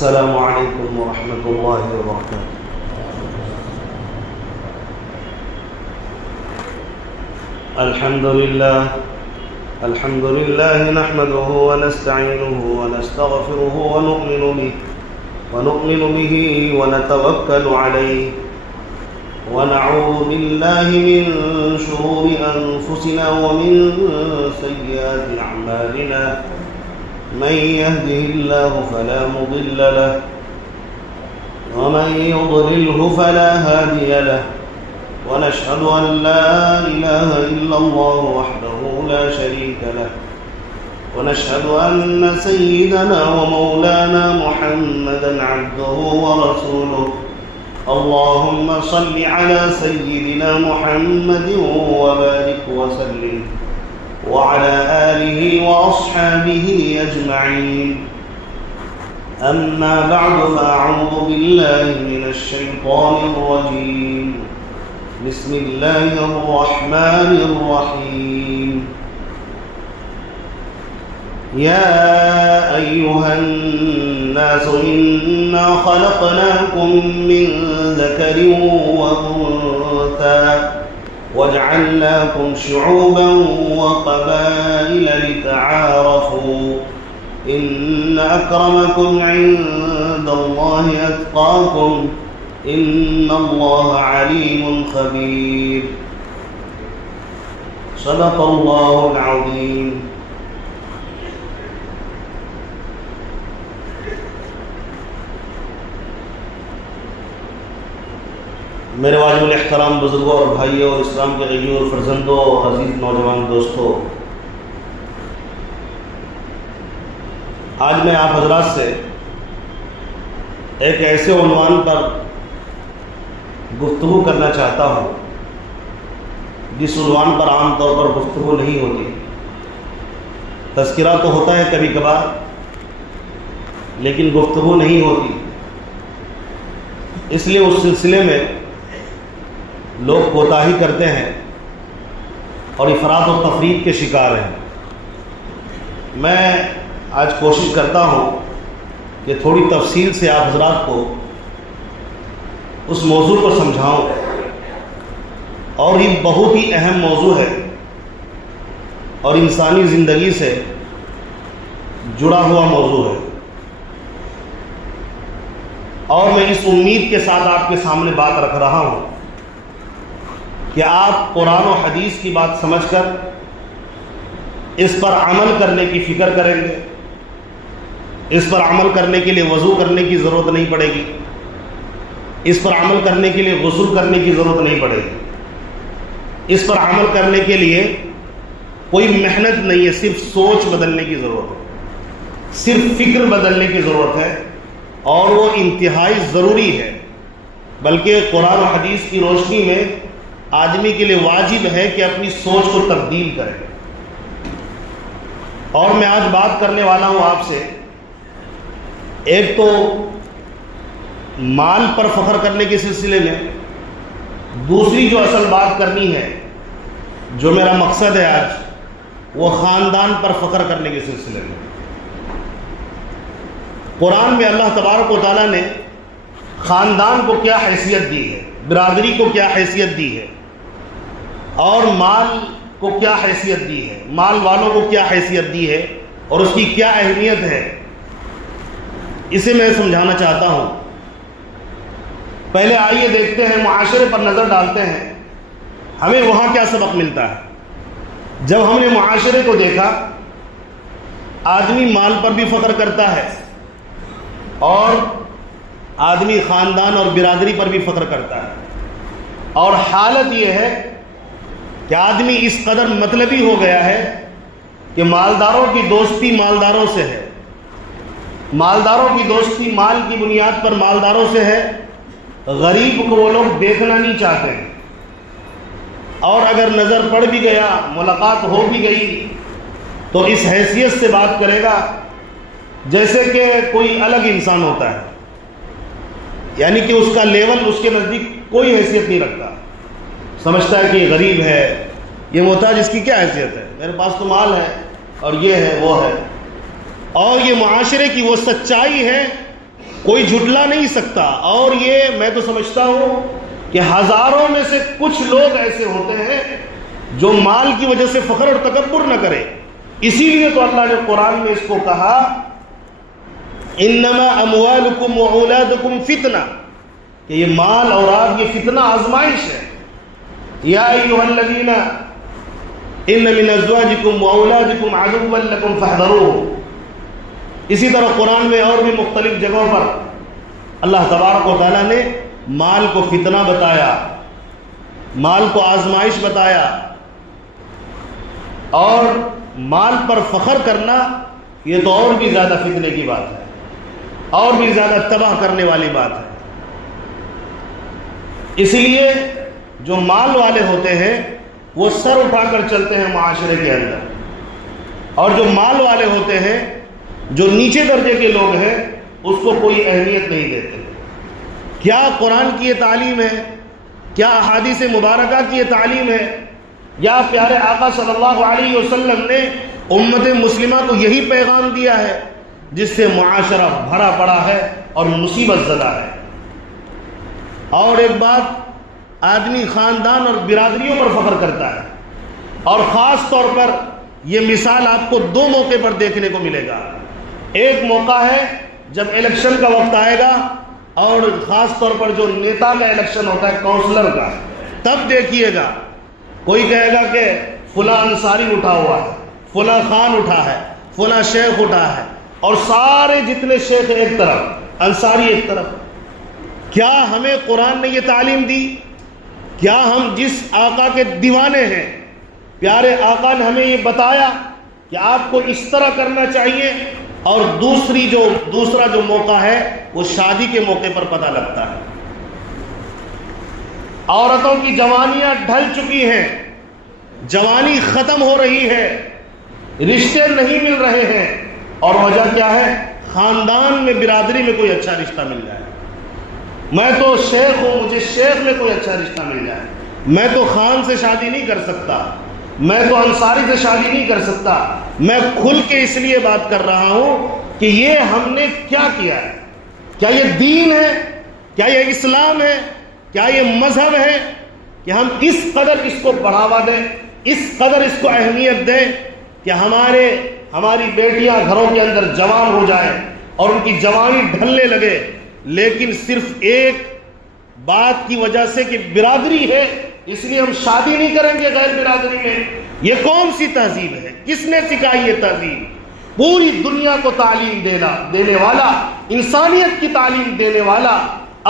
السلام علیکم ورحمۃ اللہ وبرکاتہ۔ الحمد للہ نحمده ونستعینه ونستغفره ونؤمن به ونتوکل علیہ ونعوذ باللہ من شرور انفسنا ومن سیئات اعمالنا، من يهده الله فلا مضل له ومن يضلله فلا هادي له، ونشهد أن لا إله إلا الله وحده لا شريك له، ونشهد أن سيدنا ومولانا محمدا عبده ورسوله، اللهم صل على سيدنا محمد وبارك وسلم وعلى آله وأصحابه أجمعين، أما بعد فأعوذ بالله من الشيطان الرجيم، بسم الله الرحمن الرحيم، يا أيها الناس إنا خلقناكم من ذكر وأنثى وجعلناكم شعوبا وقبائل لتعارفوا، إن أكرمكم عند الله أتقاكم، إن الله عليم خبير، صدق الله العظيم۔ میرے واجب الاحترام بزرگوں اور بھائیوں اور اسلام کے غیور فرزندوں اور عزیز نوجوان دوستوں، آج میں آپ حضرات سے ایک ایسے عنوان پر گفتگو کرنا چاہتا ہوں جس عنوان پر عام طور پر گفتگو نہیں ہوتی۔ تذکرہ تو ہوتا ہے کبھی کبھار، لیکن گفتگو نہیں ہوتی، اس لیے اس سلسلے میں لوگ کوتاہی کرتے ہیں اور افراط و تفریط کے شکار ہیں۔ میں آج کوشش کرتا ہوں کہ تھوڑی تفصیل سے آپ حضرات کو اس موضوع کو سمجھاؤں، اور یہ بہت ہی اہم موضوع ہے اور انسانی زندگی سے جڑا ہوا موضوع ہے، اور میں اس امید کے ساتھ آپ کے سامنے بات رکھ رہا ہوں کہ آپ قرآن و حدیث کی بات سمجھ کر اس پر عمل کرنے کی فکر کریں گے۔ اس پر عمل کرنے کے لیے وضو کرنے کی ضرورت نہیں پڑے گی، اس پر عمل کرنے کے لیے غسل کرنے کی ضرورت نہیں پڑے گی، اس پر عمل کرنے کے لیے کوئی محنت نہیں ہے، صرف سوچ بدلنے کی ضرورت ہے، صرف فکر بدلنے کی ضرورت ہے، اور وہ انتہائی ضروری ہے، بلکہ قرآن و حدیث کی روشنی میں آدمی کے لیے واجب ہے کہ اپنی سوچ کو تبدیل کرے۔ اور میں آج بات کرنے والا ہوں آپ سے، ایک تو مال پر فخر کرنے کے سلسلے میں، دوسری جو اصل بات کرنی ہے، جو میرا مقصد ہے آج، وہ خاندان پر فخر کرنے کے سلسلے میں۔ قرآن میں اللہ تبارک و تعالیٰ نے خاندان کو کیا حیثیت دی ہے، برادری کو کیا حیثیت دی ہے، اور مال کو کیا حیثیت دی ہے، مال والوں کو کیا حیثیت دی ہے، اور اس کی کیا اہمیت ہے، اسے میں سمجھانا چاہتا ہوں۔ پہلے آئیے دیکھتے ہیں، معاشرے پر نظر ڈالتے ہیں، ہمیں وہاں کیا سبق ملتا ہے۔ جب ہم نے معاشرے کو دیکھا، آدمی مال پر بھی فخر کرتا ہے اور آدمی خاندان اور برادری پر بھی فخر کرتا ہے، اور حالت یہ ہے کہ آدمی اس قدر مطلبی ہو گیا ہے کہ مالداروں کی دوستی مالداروں سے ہے، مالداروں کی دوستی مال کی بنیاد پر مالداروں سے ہے، غریب کو وہ لوگ دیکھنا نہیں چاہتے ہیں، اور اگر نظر پڑ بھی گیا، ملاقات ہو بھی گئی، تو اس حیثیت سے بات کرے گا جیسے کہ کوئی الگ انسان ہوتا ہے، یعنی کہ اس کا لیول اس کے نزدیک کوئی حیثیت نہیں رکھتا، سمجھتا ہے کہ یہ غریب ہے، یہ محتاج، اس کی کیا حیثیت ہے، میرے پاس تو مال ہے اور یہ ہے وہ ہے۔ اور یہ معاشرے کی وہ سچائی ہے کوئی جھٹلا نہیں سکتا. اور یہ میں تو سمجھتا ہوں کہ ہزاروں میں سے کچھ لوگ ایسے ہوتے ہیں جو مال کی وجہ سے فخر اور تکبر نہ کرے. اسی لیے تو اللہ نے قرآن میں اس کو کہا انما اموالکم واولادکم فتنہ، کہ یہ مال اولاد یہ فتنہ آزمائش ہے. یا ایھا الذین ان من ازواجکم واولادکم عدوا لکم فاحذروہ. اسی طرح قرآن میں اور بھی مختلف جگہوں پر اللہ تبارک و تعالیٰ نے مال کو فتنہ بتایا، مال کو آزمائش بتایا. اور مال پر فخر کرنا یہ تو اور بھی زیادہ فتنے کی بات ہے، اور بھی زیادہ تباہ کرنے والی بات ہے. اس لیے جو مال والے ہوتے ہیں وہ سر اٹھا کر چلتے ہیں معاشرے کے اندر، اور جو مال والے ہوتے ہیں، جو نیچے درجے کے لوگ ہیں، اس کو کوئی اہمیت نہیں دیتے. کیا قرآن کی یہ تعلیم ہے؟ کیا احادیث مبارکہ کی یہ تعلیم ہے؟ یا پیارے آقا صلی اللہ علیہ وسلم نے امت مسلمہ کو یہی پیغام دیا ہے جس سے معاشرہ بھرا پڑا ہے اور مصیبت زدہ ہے؟ اور ایک بات، آدمی خاندان اور برادریوں پر فخر کرتا ہے، اور خاص طور پر یہ مثال آپ کو دو موقع پر دیکھنے کو ملے گا. ایک موقع ہے جب الیکشن کا وقت آئے گا، اور خاص طور پر جو نیتا کا الیکشن ہوتا ہے، کونسلر کا، تب دیکھیے گا کوئی کہے گا کہ فلاں انصاری اٹھا ہوا ہے، فلاں خان اٹھا ہے، فلاں شیخ اٹھا ہے، اور سارے جتنے شیخ ایک طرف، انصاری ایک طرف. کیا ہمیں قرآن نے یہ تعلیم دی؟ کیا ہم جس آقا کے دیوانے ہیں، پیارے آقا نے ہمیں یہ بتایا کہ آپ کو اس طرح کرنا چاہیے؟ اور دوسرا جو موقع ہے وہ شادی کے موقع پر پتہ لگتا ہے. عورتوں کی جوانیاں ڈھل چکی ہیں، جوانی ختم ہو رہی ہے، رشتے نہیں مل رہے ہیں، اور وجہ کیا ہے؟ خاندان میں، برادری میں کوئی اچھا رشتہ مل جائے. میں تو شیخ ہوں، مجھے شیخ میں کوئی اچھا رشتہ مل جائے. میں تو خان سے شادی نہیں کر سکتا، میں تو انصاری سے شادی نہیں کر سکتا. میں کھل کے اس لیے بات کر رہا ہوں کہ یہ ہم نے کیا کیا ہے. کیا یہ دین ہے؟ کیا یہ اسلام ہے؟ کیا یہ مذہب ہے کہ ہم اس قدر اس کو بڑھاوا دیں، اس قدر اس کو اہمیت دیں کہ ہماری بیٹیاں گھروں کے اندر جوان ہو جائیں اور ان کی جوانی ڈھلنے لگے، لیکن صرف ایک بات کی وجہ سے کہ برادری ہے اس لیے ہم شادی نہیں کریں گے غیر برادری میں؟ یہ کون سی تہذیب ہے؟ کس نے سکھائی یہ تہذیب؟ پوری دنیا کو تعلیم دینے والا، انسانیت کی تعلیم دینے والا،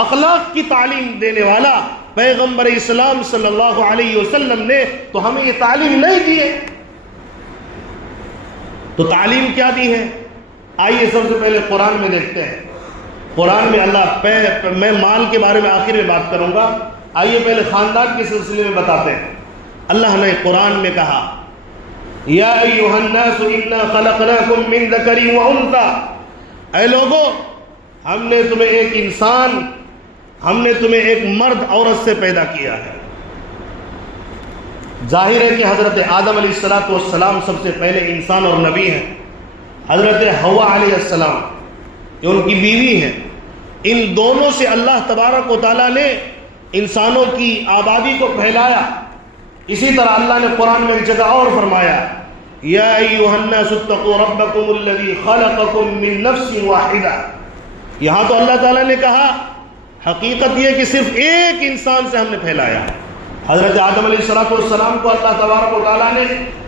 اخلاق کی تعلیم دینے والا پیغمبر اسلام صلی اللہ علیہ وسلم نے تو ہمیں یہ تعلیم نہیں دی ہے. تو تعلیم کیا دی ہے؟ آئیے سب سے پہلے قرآن میں دیکھتے ہیں. قرآن میں میں مال کے بارے میں آخر میں بات کروں گا، آئیے پہلے خاندان کے سلسلے میں بتاتے ہیں. اللہ نے قرآن میں کہا یا ایھا الناس انا خلقناکم من ذکر و انثی، اے لوگو ہم نے تمہیں ایک مرد عورت سے پیدا کیا ہے. ظاہر ہے کہ حضرت آدم علیہ السلام سب سے پہلے انسان اور نبی ہیں. حضرت حوا علیہ السلام یہ ان کی بیوی ہیں. ان دونوں سے اللہ تبارک و تعالیٰ نے انسانوں کی آبادی کو پھیلایا. اسی طرح اللہ نے قرآن میں ایک جگہ اور فرمایا یا ایھا الناس اتقوا ربکم الذی خلقکم من نفس واحدہ. یہاں تو اللہ تعالیٰ نے کہا حقیقت یہ کہ صرف ایک انسان سے ہم نے پھیلایا. حضرت آدم علیہ السلام کو اللہ تبارک و تعالیٰ نے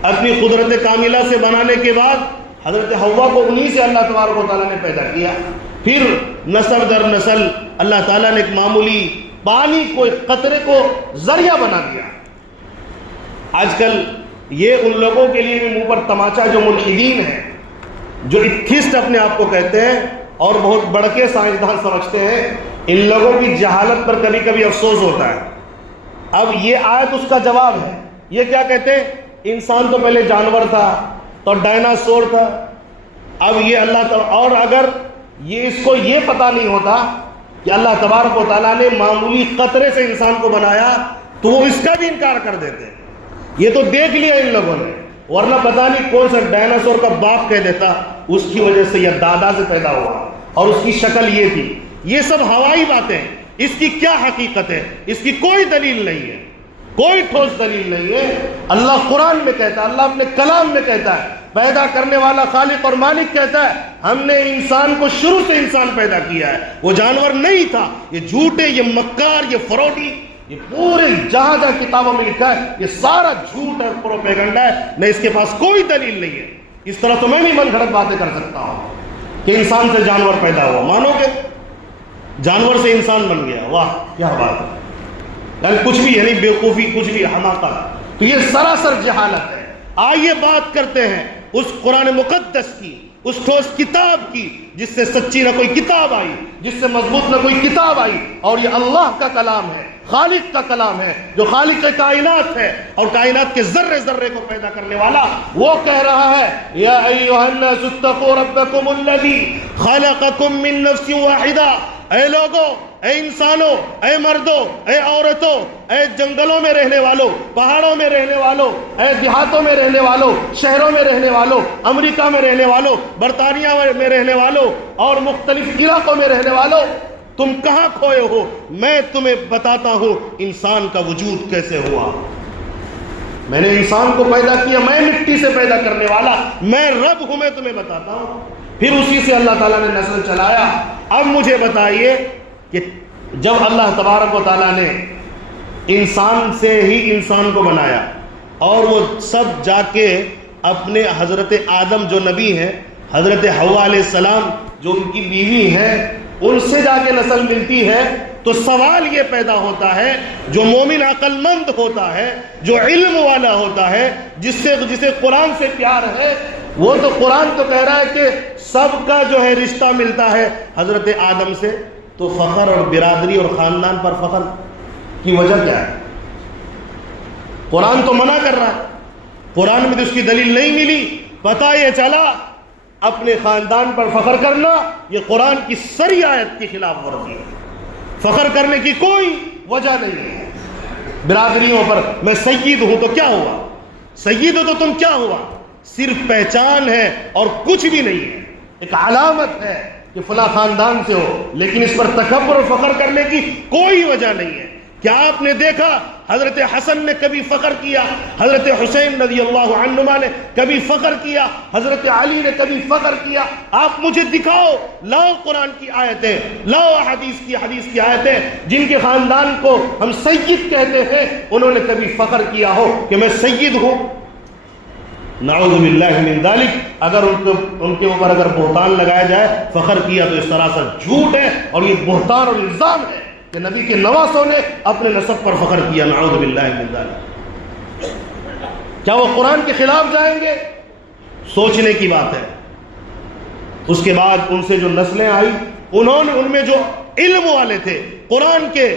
اپنی قدرت کاملہ سے بنانے کے بعد حضرت حوا کو انہی سے اللہ تبارک و تعالیٰ نے پیدا کیا. پھر نسل در نسل اللہ تعالیٰ نے ایک معمولی پانی کو، ایک قطرے کو ذریعہ بنا دیا. آج کل یہ ان لوگوں کے لیے بھی منہ پر تماچا جو ملحدین ہیں، جو ایتھسٹ اپنے آپ کو کہتے ہیں اور بہت بڑکے سائنسدان سمجھتے ہیں، ان لوگوں کی جہالت پر کبھی کبھی افسوس ہوتا ہے. اب یہ آیت اس کا جواب ہے. یہ کیا کہتے ہیں؟ انسان تو پہلے جانور تھا تو ڈائناسور تھا. اب یہ اللہ تعالیٰ، اور اگر اس کو یہ پتہ نہیں ہوتا کہ اللہ تبارک و تعالیٰ نے معمولی قطرے سے انسان کو بنایا تو وہ اس کا بھی انکار کر دیتے. یہ تو دیکھ لیا ان لوگوں نے، ورنہ پتہ نہیں کون سا ڈائناسور کا باپ کہہ دیتا اس کی وجہ سے یہ دادا سے پیدا ہوا اور اس کی شکل یہ تھی. یہ سب ہوائی باتیں ہیں، اس کی کیا حقیقت ہے؟ اس کی کوئی دلیل نہیں ہے، کوئی ٹھوس دلیل نہیں ہے۔ اللہ قرآن میں کہتا ہے، اللہ اپنے کلام میں کہتا ہے، پیدا کرنے والا خالق اور مالک کہتا ہے ہم نے انسان کو شروع سے انسان پیدا کیا ہے، وہ جانور نہیں تھا۔ یہ جھوٹے، یہ مکار، یہ فروڈی، یہ پورے جہاں جہاں کتابوں میں لکھا ہے یہ سارا جھوٹ ہے، پروپیگنڈا ہے، نہ اس کے پاس کوئی دلیل نہیں ہے۔ اس طرح تو میں بھی من گھڑت باتیں کر سکتا ہوں کہ انسان سے جانور پیدا ہوا، مانو گے؟ جانور سے انسان بن گیا، واہ کیا بات ہے، یعنی کچھ بھی، یعنی بیوقوفی، کچھ بھی حماقت، تو یہ سراسر جہالت ہے۔ آئیے بات کرتے ہیں اس قرآن مقدس کی، اس ٹھوس کتاب کی جس سے سچی نہ کوئی کتاب آئی، جس سے مضبوط نہ کوئی کتاب آئی، اور یہ اللہ کا کلام ہے، خالق کا کلام ہے، جو خالق کائنات ہے اور کائنات کے ذرے ذرے کو پیدا کرنے والا۔ وہ کہہ رہا ہے یا ایھا الناس اتقوا ربکم الذی خلقکم من نفس واحدہ، اے لوگو، اے انسانوں، اے مردوں، اے عورتوں، اے جنگلوں میں رہنے والوں، پہاڑوں میں رہنے والوں، اے دیہاتوں میں رہنے والوں، شہروں میں رہنے والوں، امریکہ میں رہنے والوں، برطانیہ میں رہنے والوں اور مختلف علاقوں میں رہنے والوں، تم کہاں کھوئے ہو؟ میں تمہیں بتاتا ہوں انسان کا وجود کیسے ہوا۔ میں نے انسان کو پیدا کیا، میں مٹی سے پیدا کرنے والا، میں رب ہوں، میں تمہیں بتاتا ہوں۔ پھر اسی سے اللہ تعالیٰ نے نسل چلایا۔ اب مجھے بتائیے کہ جب اللہ تبارک و تعالیٰ نے انسان سے ہی انسان کو بنایا اور وہ سب جا کے اپنے حضرت آدم جو نبی ہیں، حضرت حوا علیہ السلام جو ان کی بیوی ہیں، ان سے جا کے نسل ملتی ہے، تو سوال یہ پیدا ہوتا ہے، جو مومن عقل مند ہوتا ہے، جو علم والا ہوتا ہے، جسے قرآن سے پیار ہے، وہ تو قرآن تو کہہ رہا ہے کہ سب کا جو ہے رشتہ ملتا ہے حضرت آدم سے، تو فخر اور برادری اور خاندان پر فخر کی وجہ کیا ہے؟ قرآن تو منع کر رہا ہے، قرآن میں تو اس کی دلیل نہیں ملی۔ پتہ یہ چلا اپنے خاندان پر فخر کرنا یہ قرآن کی سری آیت کی خلاف ورزی ہے، فخر کرنے کی کوئی وجہ نہیں ہے۔ برادریوں پر میں سید ہوں تو کیا ہوا؟ سید ہو تو تم کیا ہوا؟ صرف پہچان ہے اور کچھ بھی نہیں ہے، ایک علامت ہے کہ فلاں خاندان سے ہو، لیکن اس پر تکبر اور فخر کرنے کی کوئی وجہ نہیں ہے۔ کیا آپ نے دیکھا حضرت حسن نے کبھی فخر کیا؟ حضرت حسین رضی اللہ عنہما نے کبھی فخر کیا؟ حضرت علی نے کبھی فخر کیا؟ آپ مجھے دکھاؤ، لاؤ قرآن کی آیتیں، لاؤ حدیث کی آیتیں جن کے خاندان کو ہم سید کہتے ہیں انہوں نے کبھی فخر کیا ہو کہ میں سید ہوں؟ نعوذ باللہ من ذالک۔ اگر ان کے اوپر اگر بہتان لگایا جائے فخر کیا تو اس طرح سے جھوٹ ہے، اور یہ بہتان اور الزام ہے کہ نبی کے نواسوں نے اپنے نسب پر فخر کیا، نعوذ باللہ من ذالک۔ کیا وہ قرآن کے خلاف جائیں گے؟ سوچنے کی بات ہے۔ اس کے بعد ان سے جو نسلیں آئی، انہوں نے، ان میں جو علم والے تھے، قرآن کے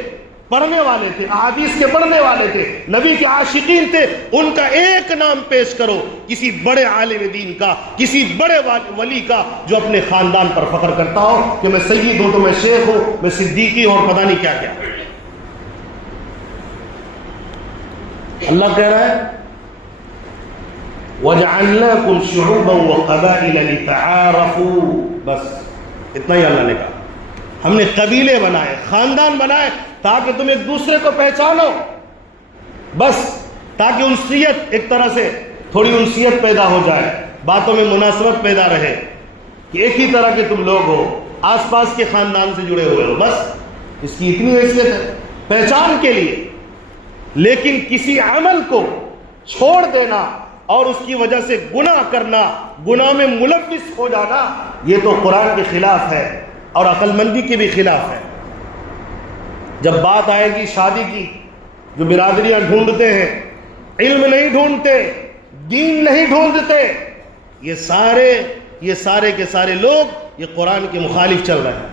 پڑھنے والے تھے، احادیث کے پڑھنے والے تھے، نبی کے عاشقین تھے، ان کا ایک نام پیش کرو کسی بڑے عالم دین کا، کسی بڑے ولی کا جو اپنے خاندان پر فخر کرتا ہو کہ میں سید ہوں تو میں شیخ ہوں، میں صدیقی ہوں اور پتہ نہیں کیا کیا۔ اللہ کہہ رہا ہے وَجَعَلْنَاكُمْ شُعُوبًا وَقَبَائِلَ لِتَعَارَفُوا، بس اتنا ہی اللہ نے کہا۔ ہم نے قبیلے بنائے، خاندان بنائے تاکہ تم ایک دوسرے کو پہچانو، بس تاکہ انسیت، ایک طرح سے تھوڑی انسیت پیدا ہو جائے، باتوں میں مناسبت پیدا رہے کہ ایک ہی طرح کے تم لوگ ہو، آس پاس کے خاندان سے جڑے ہوئے ہو، بس اس کی اتنی حیثیت ہے پہچان کے لیے۔ لیکن کسی عمل کو چھوڑ دینا اور اس کی وجہ سے گناہ کرنا، گناہ میں ملوث ہو جانا، یہ تو قرآن کے خلاف ہے اور عقل مندی کے بھی خلاف ہے۔ جب بات آئے گی شادی کی، جو برادریاں ڈھونڈتے ہیں، علم نہیں ڈھونڈتے، دین نہیں ڈھونڈتے، یہ سارے کے سارے لوگ یہ قرآن کے مخالف چل رہے ہیں،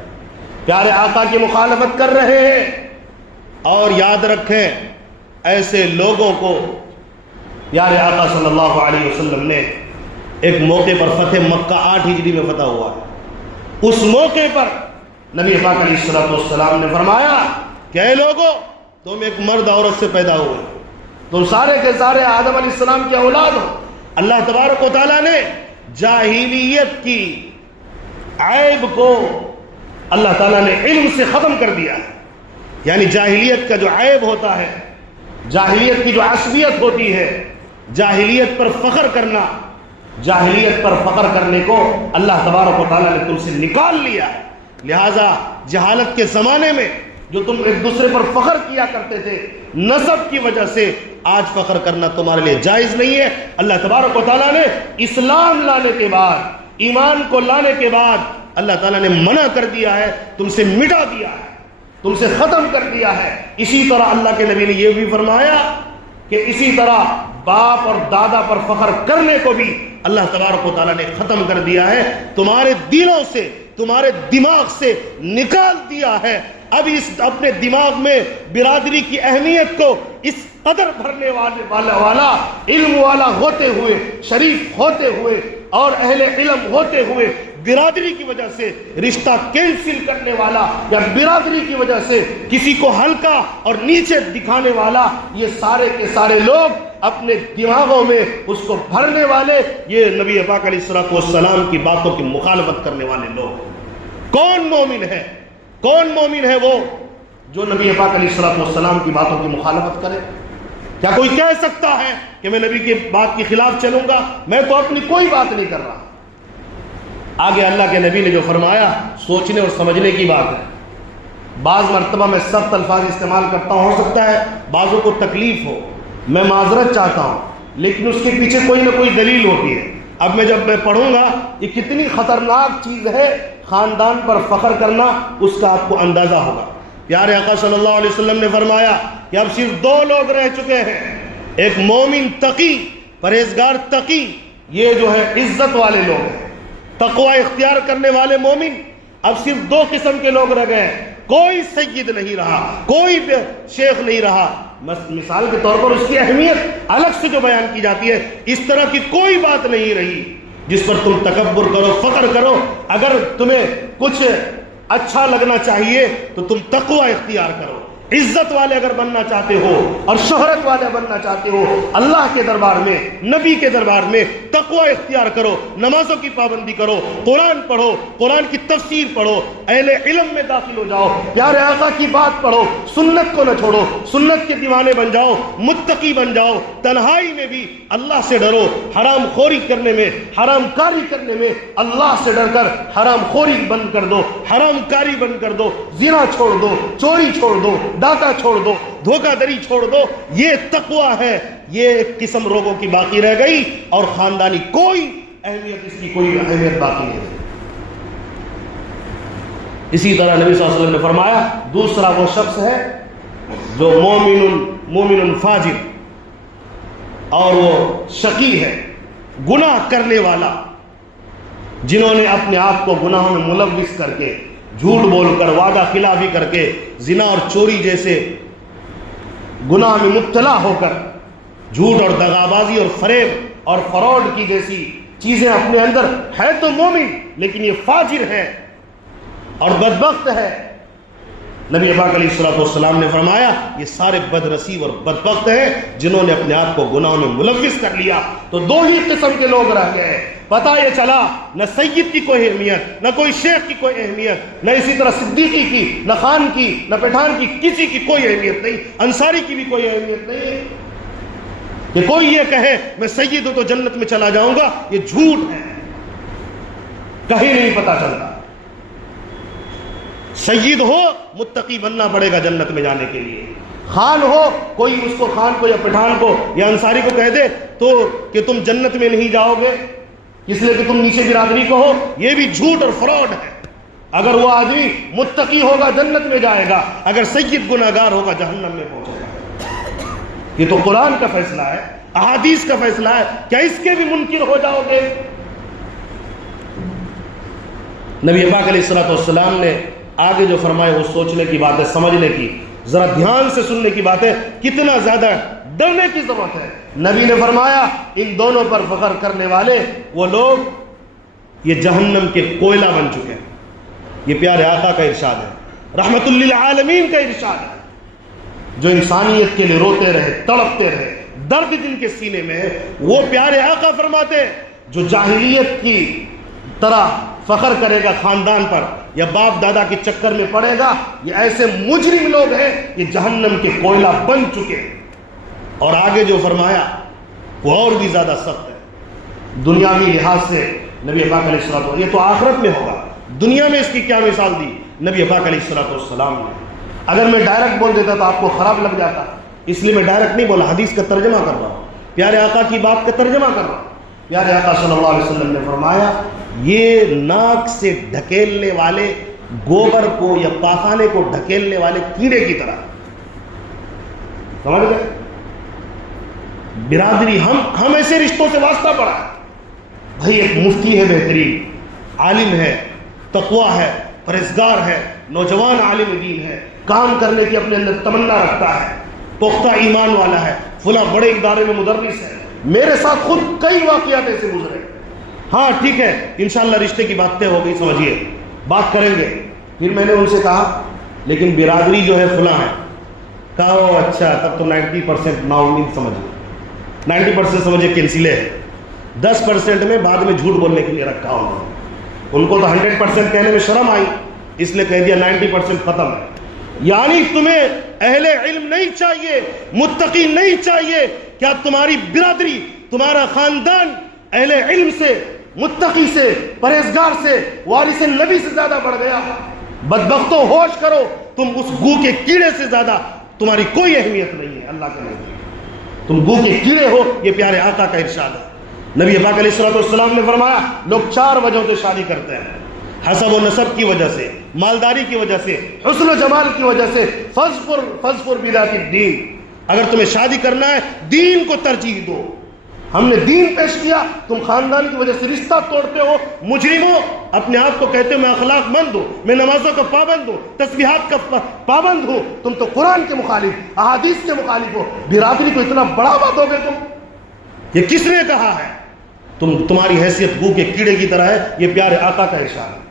پیارے آقا کی مخالفت کر رہے ہیں۔ اور یاد رکھیں ایسے لوگوں کو پیارے آقا صلی اللہ علیہ وسلم نے ایک موقع پر فتح مکہ 8 ہجری میں فتح ہوا ہے، اس موقع پر نبی پاک علیہ السلام نے فرمایا کہ اے لوگو، تم ایک مرد عورت سے پیدا ہوئے، تم سارے کے سارے آدم علیہ السلام کی اولاد ہو۔ اللہ تبارک و تعالیٰ نے جاہلیت کی عیب کو اللہ تعالیٰ نے علم سے ختم کر دیا ہے. یعنی جاہلیت کا جو عیب ہوتا ہے، جاہلیت کی جو عصبیت ہوتی ہے، جاہلیت پر فخر کرنا، جاہلیت پر فخر کرنے کو اللہ تبارک و تعالیٰ نے تم سے نکال لیا ہے. لہٰذا جہالت کے زمانے میں جو تم ایک دوسرے پر فخر کیا کرتے تھے نسب کی وجہ سے، آج فخر کرنا تمہارے لیے جائز نہیں ہے. اللہ تبارک و تعالیٰ نے اسلام لانے کے بعد، ایمان کو لانے کے بعد اللہ تعالیٰ نے منع کر دیا ہے، تم سے مٹا دیا ہے، تم سے ختم کر دیا ہے. اسی طرح اللہ کے نبی نے یہ بھی فرمایا کہ اسی طرح باپ اور دادا پر فخر کرنے کو بھی اللہ تبارک و تعالیٰ نے ختم کر دیا ہے، تمہارے دلوں سے، تمہارے دماغ سے نکال دیا ہے. اب اس اپنے دماغ میں برادری کی اہمیت کو اس قدر بھرنے والا علم والا ہوتے ہوئے، شریف ہوتے ہوئے اور اہل علم ہوتے ہوئے، برادری کی وجہ سے رشتہ کینسل کرنے والا یا برادری کی وجہ سے کسی کو ہلکا اور نیچے دکھانے والا، یہ سارے کے سارے لوگ اپنے دماغوں میں اس کو بھرنے والے، یہ نبی پاک علیہ الصلوۃ والسلام کی باتوں کی مخالفت کرنے والے لوگ. کون مومن ہے؟ کون مومن ہے وہ جو نبی پاک علیہ الصلوۃ والسلام کی باتوں کی مخالفت کرے؟ کیا کوئی کہہ سکتا ہے کہ میں نبی کی بات کے خلاف چلوں گا؟ میں تو اپنی کوئی بات نہیں کر رہا. آگے اللہ کے نبی نے جو فرمایا سوچنے اور سمجھنے کی بات ہے. بعض مرتبہ میں سخت الفاظ استعمال کرتا ہوں، ہو سکتا ہے بعضوں کو تکلیف ہو، میں معذرت چاہتا ہوں، لیکن اس کے پیچھے کوئی نہ کوئی دلیل ہوتی ہے. اب جب میں پڑھوں گا یہ کتنی خطرناک چیز ہے خاندان پر فخر کرنا، اس کا آپ کو اندازہ ہوگا. پیارے آقا صلی اللہ علیہ وسلم نے فرمایا کہ اب صرف دو لوگ رہ چکے ہیں، ایک مومن تقی، پرہیزگار تقی، یہ جو ہے عزت والے لوگ ہیں، تقوی اختیار کرنے والے مومن. اب صرف دو قسم کے لوگ رہ گئے، کوئی سید نہیں رہا، کوئی شیخ نہیں رہا. مثال کے طور پر اس کی اہمیت الگ سے جو بیان کی جاتی ہے، اس طرح کی کوئی بات نہیں رہی جس پر تم تکبر کرو، فخر کرو. اگر تمہیں کچھ اچھا لگنا چاہیے تو تم تقوی اختیار کرو. عزت والے اگر بننا چاہتے ہو اور شہرت والے بننا چاہتے ہو، اللہ کے دربار میں، نبی کے دربار میں تقوی اختیار کرو، نمازوں کی پابندی کرو، قرآن پڑھو، قرآن کی تفسیر پڑھو، اہل علم میں داخل ہو جاؤ، پیارے آقا کی بات پڑھو، سنت کو نہ چھوڑو، سنت کے دیوانے بن جاؤ، متقی بن جاؤ. تنہائی میں بھی اللہ سے ڈرو، حرام خوری کرنے میں، حرام کاری کرنے میں اللہ سے ڈر کر حرام خوری بند کر دو، حرام کاری بند کر دو، زنا چھوڑ دو، چوری چھوڑ دو، ڈاکہ چھوڑ دو، دھوکہ دری چھوڑ دو. یہ تقوی ہے. یہ ایک قسم لوگوں کی باقی رہ گئی اور خاندانی کوئی اہمیت، اس کی کوئی اہمیت باقی نہیں ہے. اسی طرح نبی صلی اللہ علیہ وسلم نے فرمایا دوسرا وہ شخص ہے جو مومن فاجر، اور وہ شقی ہے، گناہ کرنے والا، جنہوں نے اپنے آپ کو گناہوں میں ملوث کر کے، جھوٹ بول کر، وعدہ خلافی کر کے، زنا اور چوری جیسے گناہ میں مبتلا ہو کر، جھوٹ اور دغابازی اور فریب اور فراڈ کی جیسی چیزیں اپنے اندر ہے تو مومن، لیکن یہ فاجر ہے اور بدبخت ہے. نبی پاک علیہ الصلوۃ والسلام نے فرمایا یہ سارے بدنصیب اور بدبخت ہیں جنہوں نے اپنے آپ کو گناہوں میں ملوث کر لیا. تو دو ہی قسم کے لوگ رہ گئے. پتہ یہ چلا نہ سید کی کوئی اہمیت، نہ کوئی شیخ کی کوئی اہمیت، نہ اسی طرح صدیقی کی، نہ خان کی، نہ پٹھان کی، کسی کی کوئی اہمیت نہیں، انصاری کی بھی کوئی اہمیت نہیں. کہ کوئی یہ کہے میں سید ہوں تو جنت میں چلا جاؤں گا، یہ جھوٹ ہے، کہیں نہیں پتہ چلتا. سید ہو متقی بننا پڑے گا جنت میں جانے کے لیے. خان ہو، کوئی اس کو خان کو یا پٹھان کو یا انصاری کو کہہ دے تو کہ تم جنت میں نہیں جاؤ گے اس لیے کہ تم نیچے برادری کو ہو، یہ بھی جھوٹ اور فراڈ ہے. اگر وہ آدمی متقی ہوگا جنت میں جائے گا، اگر سید گناہگار ہوگا جہنم میں پہنچے گا. یہ تو قرآن کا فیصلہ ہے، احادیث کا فیصلہ ہے. کیا اس کے بھی منکر ہو جاؤ گے؟ نبی پاک علیہ الصلوۃ والسلام نے آگے جو فرمائے وہ سوچنے کی بات ہے، سمجھنے کی، ذرا دھیان سے سننے کی بات ہے. کتنا زیادہ ڈرنے کی ضرورت ہے. نبی نے فرمایا ان دونوں پر فخر کرنے والے وہ لوگ یہ جہنم کے کوئلہ بن چکے ہیں. یہ پیارے آقا کا ارشاد ہے، رحمت للعالمین کا ارشاد ہے. جو انسانیت کے لیے روتے رہے، تڑپتے رہے، درد جن کے سینے میں ہے، وہ پیارے آقا فرماتے ہیں جو جاہلیت کی طرح فخر کرے گا خاندان پر، یا باپ دادا کے چکر میں پڑے گا، یہ ایسے مجرم لوگ ہیں یہ جہنم کے کوئلہ بن چکے ہیں۔ اور آگے جو فرمایا وہ اور بھی زیادہ سخت ہے دنیاوی لحاظ سے۔ نبی پاک علیہ السلام، یہ تو آخرت میں ہوگا، دنیا میں اس کی کیا مثال دی نبی پاک علیہ السلام نے؟ اگر میں ڈائریکٹ بول دیتا تو آپ کو خراب لگ جاتا، اس لیے میں ڈائریکٹ نہیں بولا، حدیث کا ترجمہ کر رہا ہوں، پیارے آقا کی بات کا ترجمہ کر رہا ہوں۔ پیارے آقا صلی اللہ علیہ وسلم نے فرمایا یہ ناک سے ڈھکیلنے والے گوبر کو یا پاخانے کو ڈھکیلنے والے کیڑے کی طرح۔ سمجھ گئے برادری؟ ہم ایسے رشتوں سے واسطہ پڑا ہے۔ بھائی ایک مفتی ہے بہترین، عالم ہے، تقویٰ ہے، پرہیزگار ہے، نوجوان عالم دین ہے، کام کرنے کی اپنے اندر تمنا رکھتا ہے، پختہ ایمان والا ہے، فلاں بڑے ادارے میں مدرس ہے۔ میرے ساتھ خود کئی واقعات ایسے گزرے۔ ہاں ٹھیک ہے، انشاءاللہ رشتے کی باتیں ہو گئی، سمجھیے بات کریں گے۔ پھر میں نے ان سے کہا لیکن برادری جو ہے فلاں ہے۔ کہا وہ اچھا، تب تو 90% نا امید سمجھے، 90% سمجھے کینسلے ہے، 10% میں بعد میں جھوٹ بولنے کے لیے رکھا انہوں نے۔ ان کو تو 100% کہنے میں شرم آئی، اس لیے کہہ دیا 90% ختم ہے۔ یعنی تمہیں اہل علم نہیں چاہیے، متقی نہیں چاہیے؟ کیا تمہاری برادری، تمہارا خاندان اہل علم سے، متقی سے، پرہیزگار سے، وارث نبی سے زیادہ بڑھ گیا؟ بدبختوں ہوش کرو، تم اس گو کے کیڑے سے زیادہ تمہاری کوئی اہمیت نہیں ہے اللہ کے نزدیک، تم گو کے کیڑے ہو۔ یہ پیارے آقا کا ارشاد ہے۔ نبی پاک علیہ السلام نے فرمایا لوگ 4 وجہوں سے شادی کرتے ہیں، حسب و نسب کی وجہ سے، مالداری کی وجہ سے، حسن و جمال کی وجہ سے۔ فَاظْفُرْ بِذَاتِ الدِّينِ، اگر تمہیں شادی کرنا ہے دین کو ترجیح دو۔ ہم نے دین پیش کیا، تم خاندان کی وجہ سے رشتہ توڑتے ہو، مجرم ہو، اپنے آپ کو کہتے ہو میں اخلاق مند ہوں، میں نمازوں کا پابند ہوں، تسبیحات کا پابند ہوں، تم تو قرآن کے مخالف، احادیث کے مخالف ہو، برادری کو اتنا بڑھاوا دو گے تم؟ یہ کس نے کہا ہے؟ تمہاری حیثیت گو کے کیڑے کی طرح ہے، یہ پیارے آقا کا ارشاد ہے۔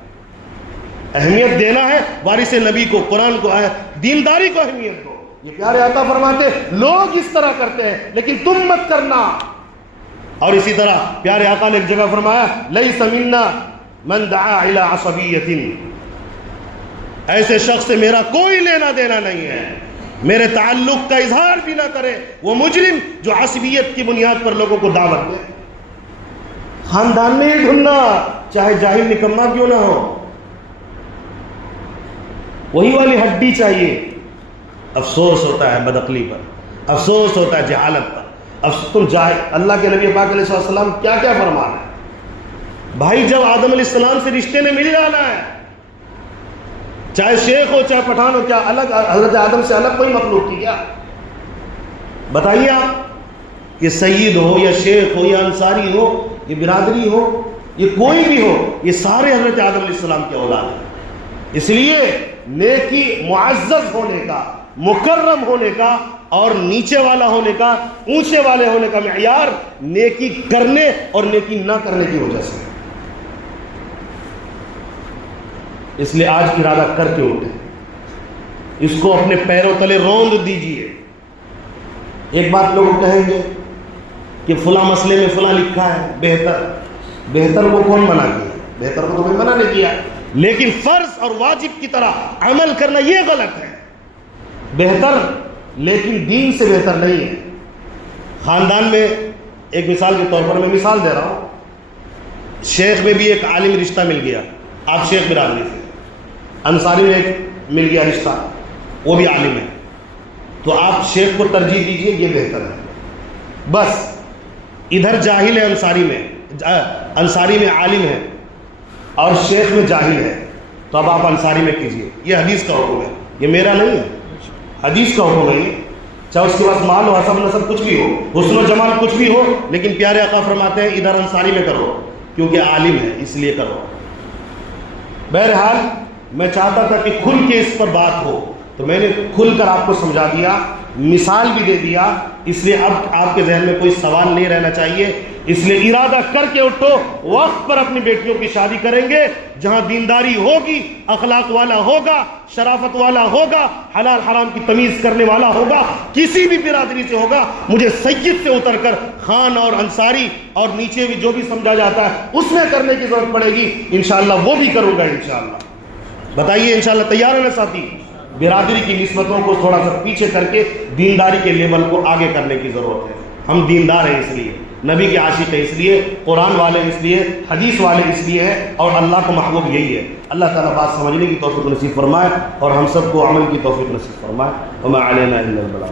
اہمیت دینا ہے وارث نبی کو، قرآن کو، دینداری کو اہمیت دو۔ یہ پیارے آقا فرماتے لوگ اس طرح کرتے ہیں لیکن تم مت کرنا۔ اور اسی طرح پیارے آقا نے ایک جگہ فرمایا لیس منا من دعا الی عصبیۃ، ایسے شخص سے میرا کوئی لینا دینا نہیں ہے، میرے تعلق کا اظہار بھی نہ کرے وہ مجرم جو عصبیت کی بنیاد پر لوگوں کو دعوت دے۔ خاندان میں ہی ڈھونڈنا، چاہے جاہل نکما کیوں نہ ہو، وہی والی ہڈی چاہیے۔ افسوس ہوتا ہے بدعقلی پر، افسوس ہوتا ہے جہالت پر۔ تم جاہل، اللہ کے نبی پاک علیہ السلام کیا کیا فرما رہے ہیں؟ بھائی جب آدم علیہ السلام سے رشتے نے مل جانا ہے، چاہے شیخ ہو چاہے پٹھان ہو، کیا الگ حضرت آدم سے الگ کوئی مخلوق کی کیا؟ بتائیے آپ، یہ سید ہو یا شیخ ہو یا انصاری ہو، یہ برادری ہو، یہ کوئی بھی ہو، یہ سارے حضرت آدم علیہ السلام کے اولاد ہیں۔ اس لیے نیکی معزز ہونے کا، مکرم ہونے کا اور نیچے والا ہونے کا، اونچے والے ہونے کا معیار نیکی کرنے اور نیکی نہ کرنے کی وجہ سے۔ اس لیے آج ارادہ کر کے اٹھے، اس کو اپنے پیروں تلے روند دیجئے۔ ایک بات لوگ کہیں گے کہ فلاں مسئلے میں فلاں لکھا ہے بہتر کو کون منع کیا؟ بہتر کو تو کوئی منع نہیں کیا، لیکن فرض اور واجب کی طرح عمل کرنا یہ غلط ہے۔ بہتر لیکن دین سے بہتر نہیں ہے۔ خاندان میں ایک مثال کے طور پر میں مثال دے رہا ہوں، شیخ میں بھی ایک عالم رشتہ مل گیا، آپ شیخ برادری سے، انصاری میں ایک مل گیا رشتہ، وہ بھی عالم ہے، تو آپ شیخ کو ترجیح دیجئے، یہ بہتر ہے۔ بس ادھر جاہل ہے، انصاری میں عالم ہے اور شیخ میں جاہل ہے، تو اب آپ انصاری میں کیجئے۔ یہ حدیث کا حکم ہے، یہ میرا نہیں ہے، حدیث کا حکم ہے۔ چاہے اس کے پاس مال ہو، حسب نسب کچھ بھی ہو، حسن و جمال کچھ بھی ہو، لیکن پیارے آقا فرماتے ہیں ادھر انصاری میں کرو کیونکہ عالم ہے اس لیے کرو۔ بہرحال میں چاہتا تھا کہ کھل کے اس پر بات ہو، تو میں نے کھل کر آپ کو سمجھا دیا، مثال بھی دے دیا، اس لیے اب آپ کے ذہن میں کوئی سوال نہیں رہنا چاہیے۔ اس لیے ارادہ کر کے اٹھو، وقت پر اپنی بیٹیوں کی شادی کریں گے، جہاں دینداری ہوگی، اخلاق والا ہوگا، شرافت والا ہوگا، حلال حرام کی تمیز کرنے والا ہوگا، کسی بھی برادری سے ہوگا۔ مجھے سید سے اتر کر خان اور انصاری اور نیچے بھی جو بھی سمجھا جاتا ہے اس میں کرنے کی ضرورت پڑے گی، انشاءاللہ وہ بھی کروں گا انشاءاللہ۔ بتائیے انشاءاللہ تیار ہے نا ساتھی؟ برادری کی نسبتوں کو تھوڑا سا پیچھے کر کے دینداری کے لیول کو آگے کرنے کی ضرورت ہے. ہم دیندار ہیں اس لیے، نبی کے عاشق ہیں اس لیے، قرآن والے اس لیے، حدیث والے اس لیے ہیں، اور اللہ کو محبوب یہی ہے. اللہ تعالیٰ بات سمجھنے کی توفیق نصیب فرمائے اور ہم سب کو عمل کی توفیق نصیب فرمائے. وما علینا الا البلاغ.